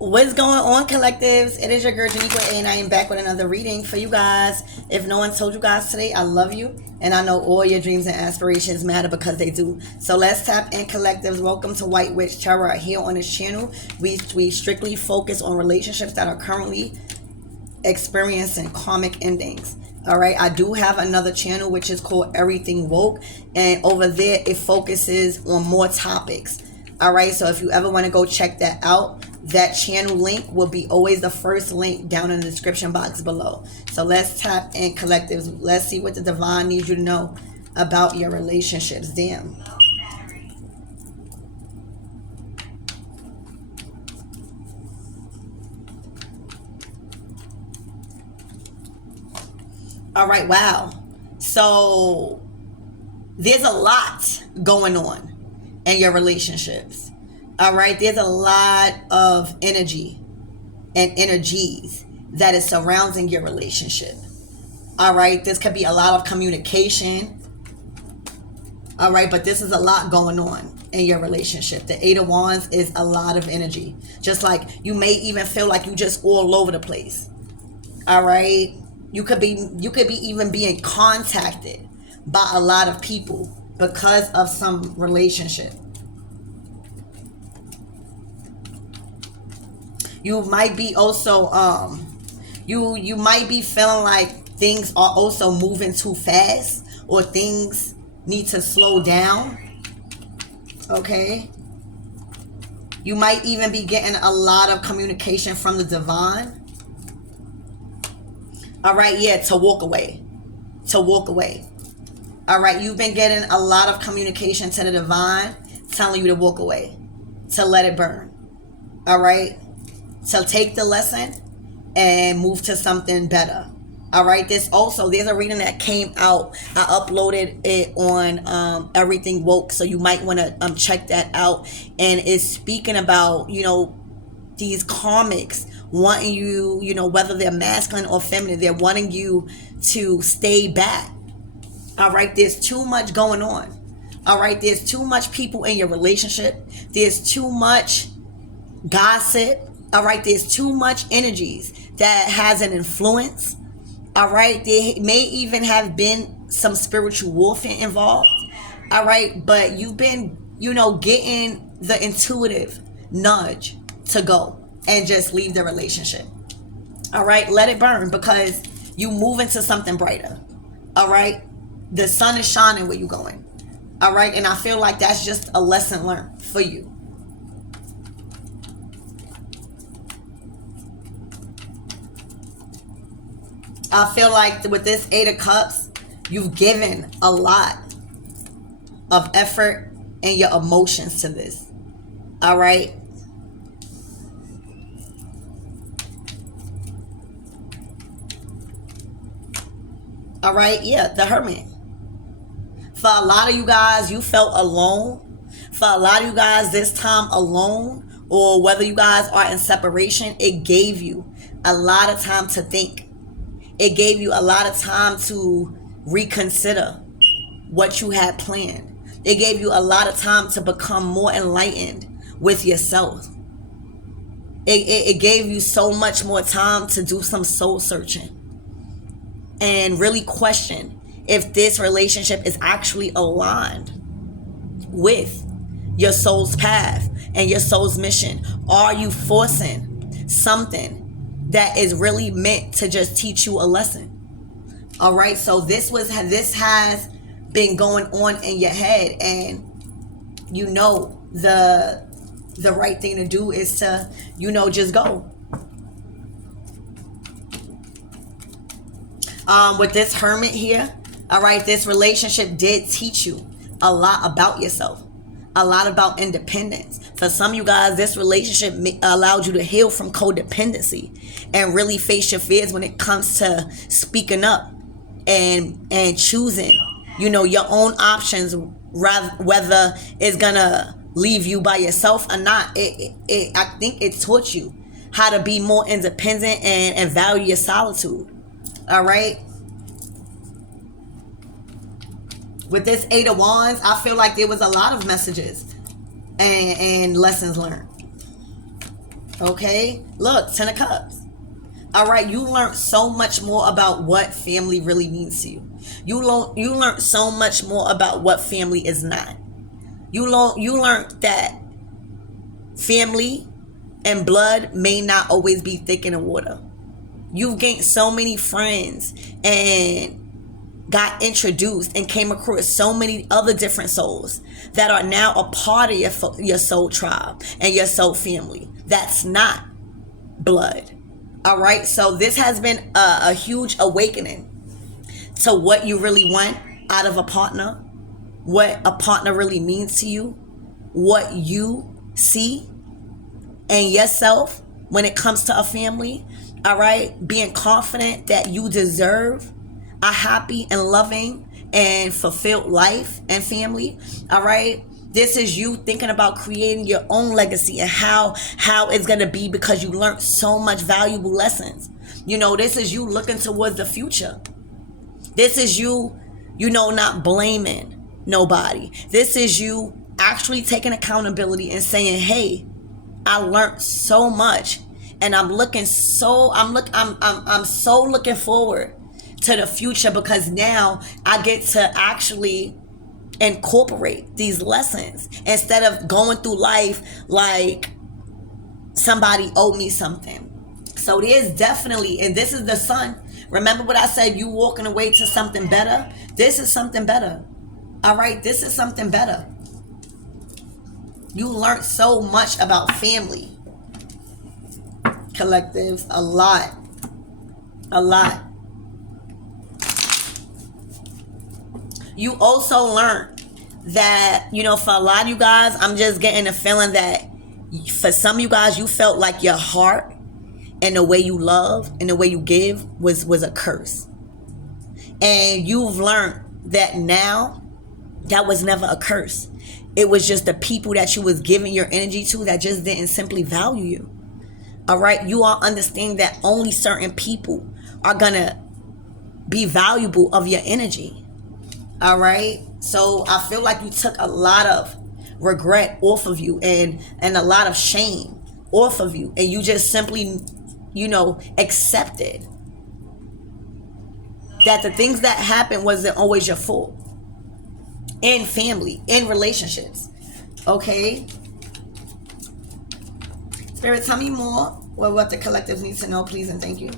What's going on, collectives? It is your girl Janiqua, and I am back with another reading for you guys. If no one told you guys today, I love you, and I know all your dreams and aspirations matter because they do. So let's tap in, collectives. Welcome to White Witch Tarot. Here on this channel, we strictly focus on relationships that are currently experiencing karmic endings. All right, I do have another channel which is called Everything Woke, and over there it focuses on more topics. All right, so if you ever want to go check that out, that channel link will be always the first link down in the description box below. So let's tap in, collectives. Let's see what the divine needs you to know about your relationships. Damn. All right, wow. So there's a lot going on in your relationships. All right, there's a lot of energy and energies that is surrounding your relationship. All right, this could be a lot of communication. All right, but this is a lot going on in your relationship. The Eight of Wands is a lot of energy. Just like you may even feel like you just all over the place. All right, you could be even being contacted by a lot of people because of some relationship. You might be also you might be feeling like things are also moving too fast, or things need to slow down. Okay, you might even be getting a lot of communication from the divine. All right, yeah, to walk away. All right, you've been getting a lot of communication to the divine telling you to walk away, to let it burn. All right, so take the lesson and move to something better. All right, there's a reading that came out. I uploaded it on Everything Woke, so you might want to check that out. And it's speaking about, these karmics wanting you, whether they're masculine or feminine, they're wanting you to stay back. All right, there's too much going on. All right, there's too much people in your relationship. There's too much gossip. All right, there's too much energies that has an influence. All right, there may even have been some spiritual warfare involved. All right, but you've been, getting the intuitive nudge to go and just leave the relationship. All right, let it burn, because you move into something brighter. All right, the sun is shining where you're going. All right, and I feel like that's just a lesson learned for you. I feel like with this Eight of Cups, you've given a lot of effort and your emotions to this. All right. All right. Yeah, the Hermit. For a lot of you guys, you felt alone. For a lot of you guys, this time alone, or whether you guys are in separation, it gave you a lot of time to think. It gave you a lot of time to reconsider what you had planned. It gave you a lot of time to become more enlightened with yourself. It gave you so much more time to do some soul searching and really question if this relationship is actually aligned with your soul's path and your soul's mission. Are you forcing something that is really meant to just teach you a lesson? All right, so this has been going on in your head, and the right thing to do is to just go. With this Hermit here, all right, this relationship did teach you a lot about yourself, a lot about independence. For some of you guys, this relationship allowed you to heal from codependency and really face your fears when it comes to speaking up and choosing, your own options, rather whether it's gonna leave you by yourself or not. I think it taught you how to be more independent and value your solitude. All right. With this Eight of Wands, I feel like there was a lot of messages and lessons learned. Okay, look, 10 of Cups. All right, you learned so much more about what family really means to you. You learned so much more about what family is not. You learned that family and blood may not always be thick in the water. You've gained so many friends and got introduced and came across so many other different souls that are now a part of your soul tribe and your soul family. That's not blood. All right, so this has been a huge awakening to what you really want out of a partner, what a partner really means to you, what you see and yourself when it comes to a family. All right, being confident that you deserve a happy and loving and fulfilled life and family. All right, this is you thinking about creating your own legacy and how it's going to be, because you learned so much valuable lessons. This is you looking towards the future. This is you not blaming nobody. This is you actually taking accountability and saying, hey, I learned so much, and I'm so looking forward to the future, because now I get to actually incorporate these lessons instead of going through life like somebody owed me something. So there's definitely, and this is the sun. Remember what I said, you walking away to something better? This is something better. All right, this is something better. You learned so much about family. Collectives, a lot. You also learned that, for a lot of you guys, I'm just getting a feeling that for some of you guys, you felt like your heart and the way you love and the way you give was a curse. And you've learned that now that was never a curse. It was just the people that you was giving your energy to that just didn't simply value you. All right, you all understand that only certain people are gonna be valuable of your energy. All right, so I feel like you took a lot of regret off of you and a lot of shame off of you, and you just simply, accepted that the things that happened wasn't always your fault. In family, in relationships. Okay? Spirit, tell me more what the collectives need to know, please, and thank you.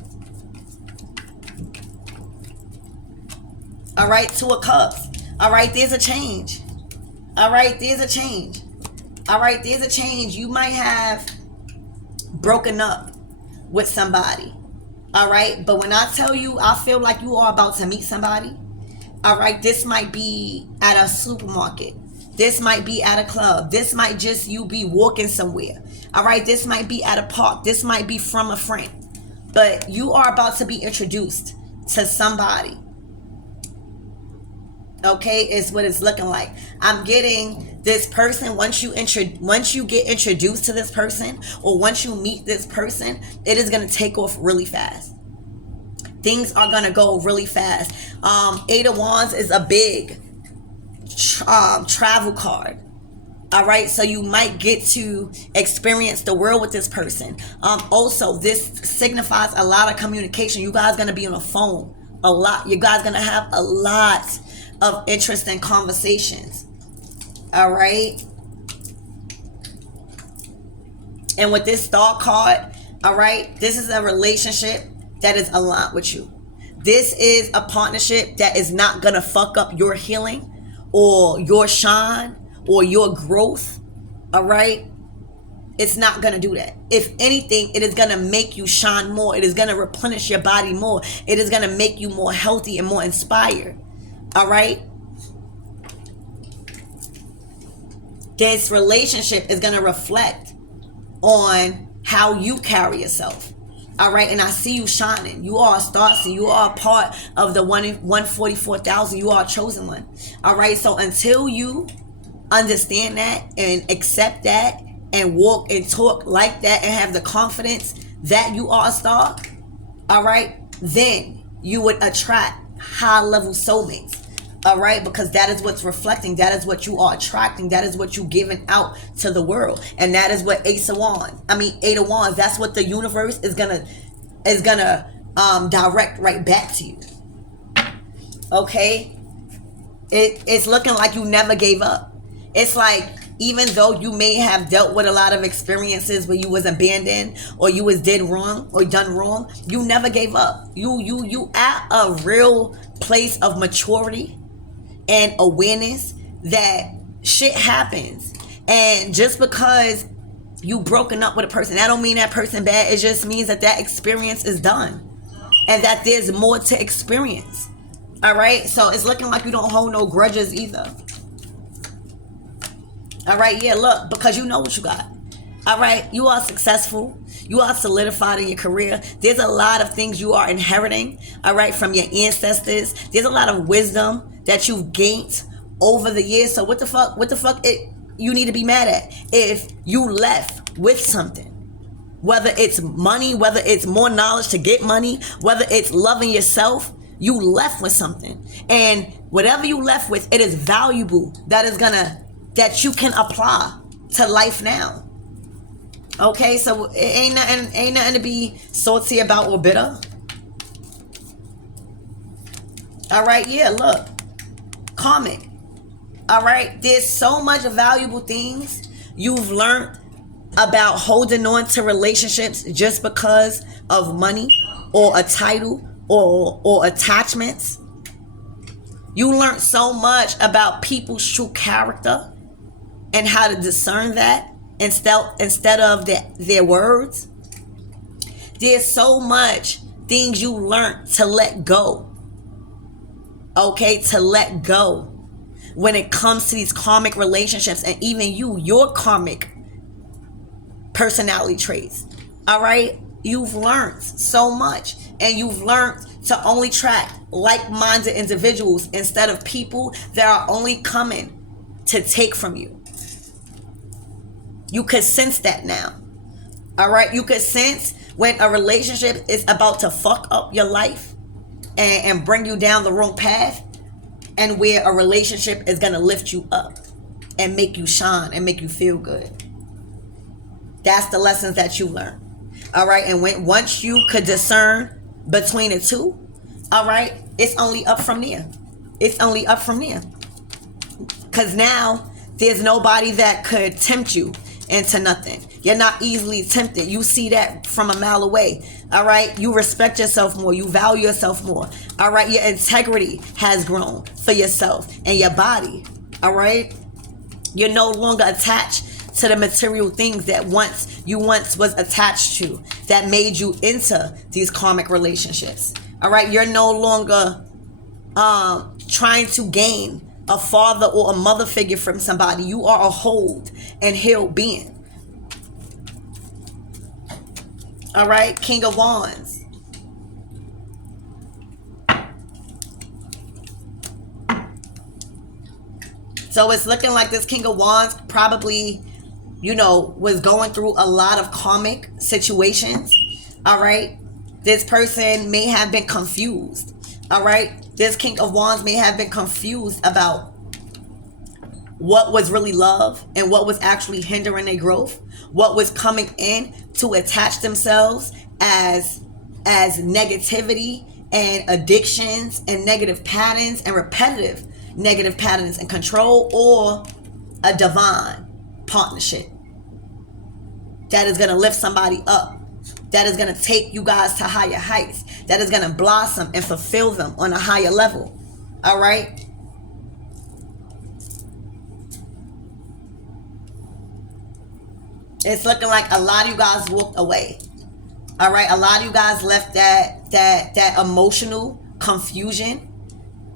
All right, 2 of Cups. All right, there's a change. All right, there's a change. All right, there's a change. You might have broken up with somebody. All right, but when I tell you, I feel like you are about to meet somebody. All right, this might be at a supermarket. This might be at a club. This might just you be walking somewhere. All right, this might be at a park. This might be from a friend. But you are about to be introduced to somebody. Okay, is what it's looking like. I'm getting this person, once you get introduced to this person, or once you meet this person, it is going to take off really fast. Things are going to go really fast. 8 of Wands is a big travel card. All right, so you might get to experience the world with this person. Also, this signifies a lot of communication. You guys are going to be on the phone a lot. You guys are going to have a lot of interesting conversations. All right. And with this Star card, all right, this is a relationship that is aligned with you. This is a partnership that is not going to fuck up your healing or your shine or your growth. All right. It's not going to do that. If anything, it is going to make you shine more. It is going to replenish your body more. It is going to make you more healthy and more inspired. All right. This relationship is going to reflect on how you carry yourself. All right, and I see you shining. You are a star, so you are a part of the 144,000. You are a chosen one. All right, so until you understand that and accept that and walk and talk like that and have the confidence that you are a star, all right, then you would attract high-level soulmates. All right, because that is what's reflecting. That is what you are attracting. That is what you giving out to the world, and that is what Eight of Wands. That's what the universe is gonna direct right back to you. Okay, it's looking like you never gave up. It's like, even though you may have dealt with a lot of experiences where you was abandoned or you was did wrong or done wrong, you never gave up. You at a real place of maturity and awareness that shit happens. And just because you broken up with a person, that don't mean that person bad. It just means that that experience is done and that there's more to experience. All right, so it's looking like you don't hold no grudges either. All right, yeah, look, because you know what you got. All right, you are successful. You are solidified in your career. There's a lot of things you are inheriting, all right, from your ancestors. There's a lot of wisdom that you've gained over the years. So what the fuck you need to be mad at if you left with something? Whether it's money, whether it's more knowledge to get money, whether it's loving yourself, you left with something. And whatever you left with, it is valuable. That you can apply to life now. Okay, so it ain't nothing to be salty about or bitter. All right, yeah, look. Karmic. All right, there's so much valuable things you've learned about holding on to relationships just because of money or a title or attachments. You learned so much about people's true character and how to discern that instead of their words. There's so much things you learned to let go. Okay, to let go when it comes to these karmic relationships, and even your karmic personality traits. All right, you've learned so much, and you've learned to only track like-minded individuals instead of people that are only coming to take from you. You could sense that now. All right, you could sense when a relationship is about to fuck up your life and bring you down the wrong path, and where a relationship is going to lift you up and make you shine and make you feel good. That's the lessons that you learn. All right, and once you could discern between the two, all right, it's only up from there. It's only up from there. Because now there's nobody that could tempt you into nothing. You're not easily tempted. You see that from a mile away. All right, you respect yourself more. You value yourself more. All right, your integrity has grown for yourself and your body. All right, you're no longer attached to the material things that you once was attached to, that made you into these karmic relationships. All right, you're no longer trying to gain a father or a mother figure from somebody. You are a whole and healed being. All right, King of Wands. So it's looking like this King of Wands probably, was going through a lot of karmic situations. All right, this person may have been confused. All right, this King of Wands may have been confused about what was really love and what was actually hindering their growth, what was coming in to attach themselves as negativity and addictions and negative patterns and repetitive negative patterns and control, or a divine partnership that is going to lift somebody up, that is going to take you guys to higher heights, that is going to blossom and fulfill them on a higher level. All right, it's looking like a lot of you guys walked away. All right, a lot of you guys left that emotional confusion,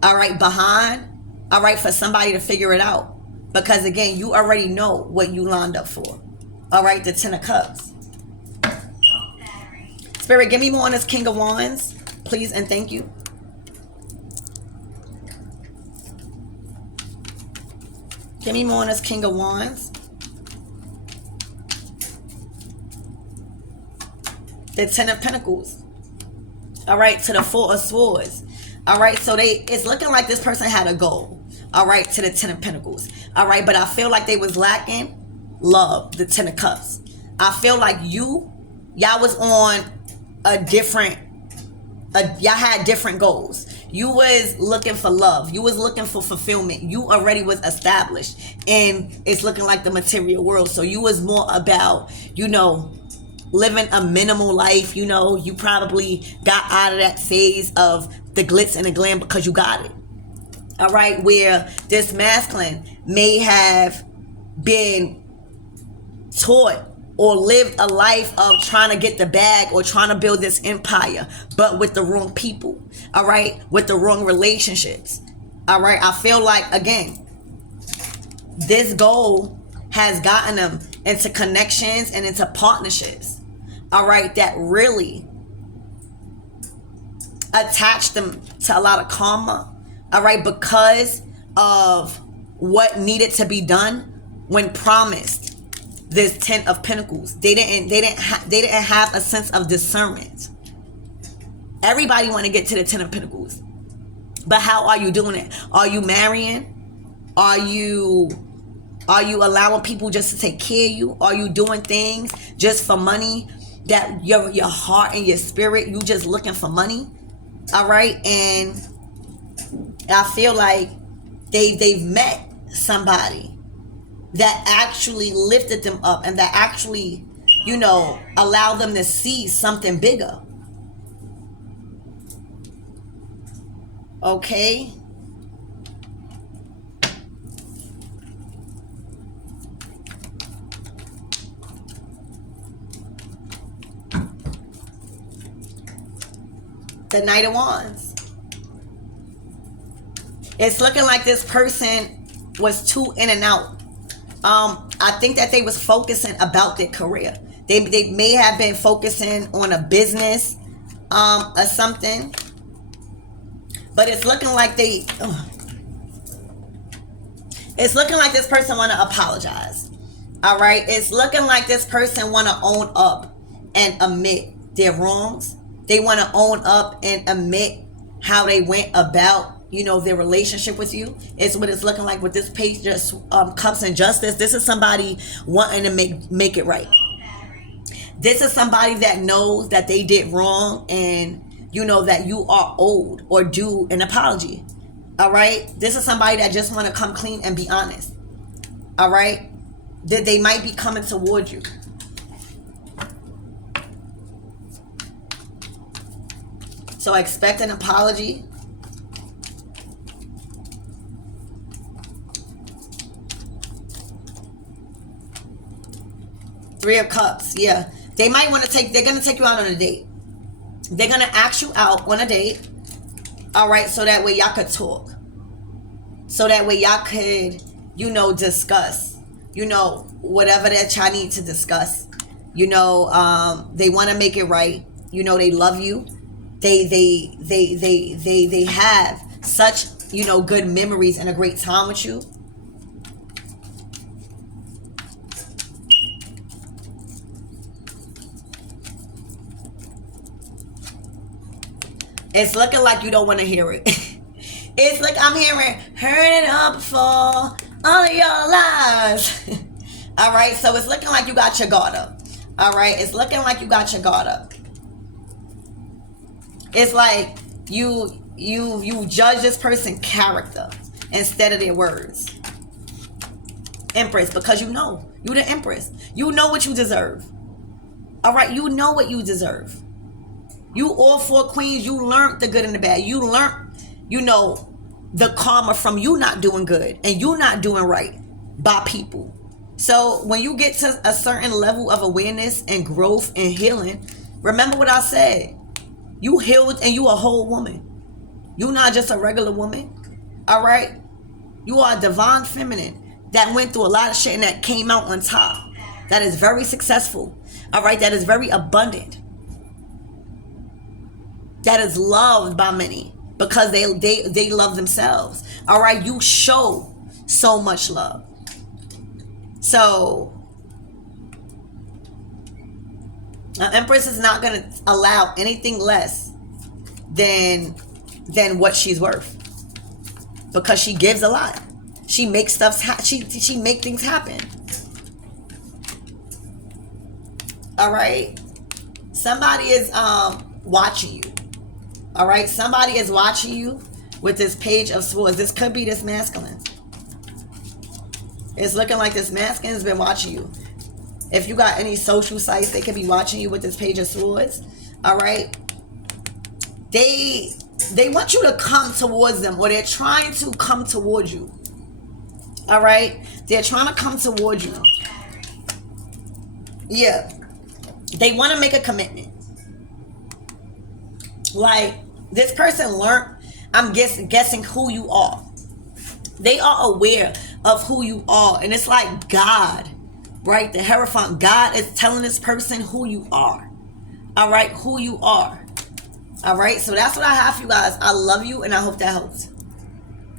all right, behind, all right, for somebody to figure it out. Because again, you already know what you lined up for. All right, the Ten of Cups. Spirit, give me more on this King of Wands, please, and thank you. Give me more on this King of Wands. The Ten of Pentacles. All right, to the Four of Swords. All right, so it's looking like this person had a goal. All right, to the Ten of Pentacles. All right, but I feel like they was lacking love, the Ten of Cups. I feel like y'all was on a different, y'all had different goals. You was looking for love. You was looking for fulfillment. You already was established, and it's looking like the material world. So you was more about, living a minimal life. You probably got out of that phase of the glitz and the glam because you got it. All right, where this masculine may have been taught or lived a life of trying to get the bag or trying to build this empire, but with the wrong people. All right, with the wrong relationships. All right, I feel like, again, this goal has gotten them into connections and into partnerships. All right, that really attached them to a lot of karma. All right, because of what needed to be done when promised this Ten of Pentacles. They didn't have a sense of discernment. Everybody want to get to the Ten of Pentacles, but how are you doing it? Are you marrying? Are you allowing people just to take care of you? Are you doing things just for money? That your heart and your spirit, you just looking for money? All right, and I feel like they've met somebody that actually lifted them up and that actually, allowed them to see something bigger. Okay. The Knight of Wands. It's looking like this person was too in and out. I think that they was focusing about their career. They may have been focusing on a business or something. But it's looking like it's looking like this person want to apologize. All right? It's looking like this person want to own up and admit their wrongs. They want to own up and admit how they went about, their relationship with you. It's what it's looking like with this page, just Cups and Justice. This is somebody wanting to make it right. This is somebody that knows that they did wrong and that you are owed or due an apology. All right? This is somebody that just want to come clean and be honest. All right? That they might be coming toward you. So expect an apology. Three of Cups. Yeah. They're going to take you out on a date. They're going to ask you out on a date. All right. So that way y'all could talk. So that way y'all could, discuss, whatever that y'all need to discuss. They want to make it right. They love you. They have such, good memories and a great time with you. It's looking like you don't want to hear it. It's like I'm hearing, heard it all before, all of your lives. All right, so it's looking like you got your guard up. All right, it's looking like you got your guard up. It's like you judge this person's character instead of their words. Empress, because you the Empress. You know what you deserve. All right, you know what you deserve. You all four queens, you learned the good and the bad. You learned, the karma from you not doing good and you not doing right by people. So when you get to a certain level of awareness and growth and healing, remember what I said. You healed and you a whole woman. You not just a regular woman. All right? You are a divine feminine that went through a lot of shit and that came out on top. That is very successful. All right? That is very abundant. That is loved by many because they love themselves. All right? You show so much love. So Empress is not going to allow anything less than than what she's worth, because she gives a lot. She makes stuff. She make things happen. All right. Somebody is watching you. All right. Somebody is watching you with this Page of Swords. This could be this masculine. It's looking like this masculine has been watching you. If you got any social sites, they could be watching you with this Page of Swords. All right. They want you to come towards them, or they're trying to come towards you. All right. They're trying to come towards you. Yeah. They want to make a commitment. Like, this person learned, I'm guessing who you are. They are aware of who you are. And it's like God, right? The Hierophant. God is telling this person who you are. All right? Who you are. All right? So that's what I have for you guys. I love you, and I hope that helps.